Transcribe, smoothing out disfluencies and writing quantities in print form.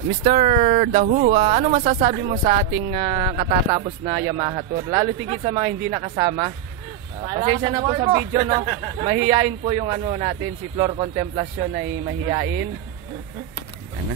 Mr. Dahu, ano masasabi mo sa ating katatapos na Yamaha Tour? Lalo tigit sa mga hindi nakasama. Pasensya na po sa video, no? Mahihain po yung ano natin, si Floor Contemplation ay mahihain. Ano?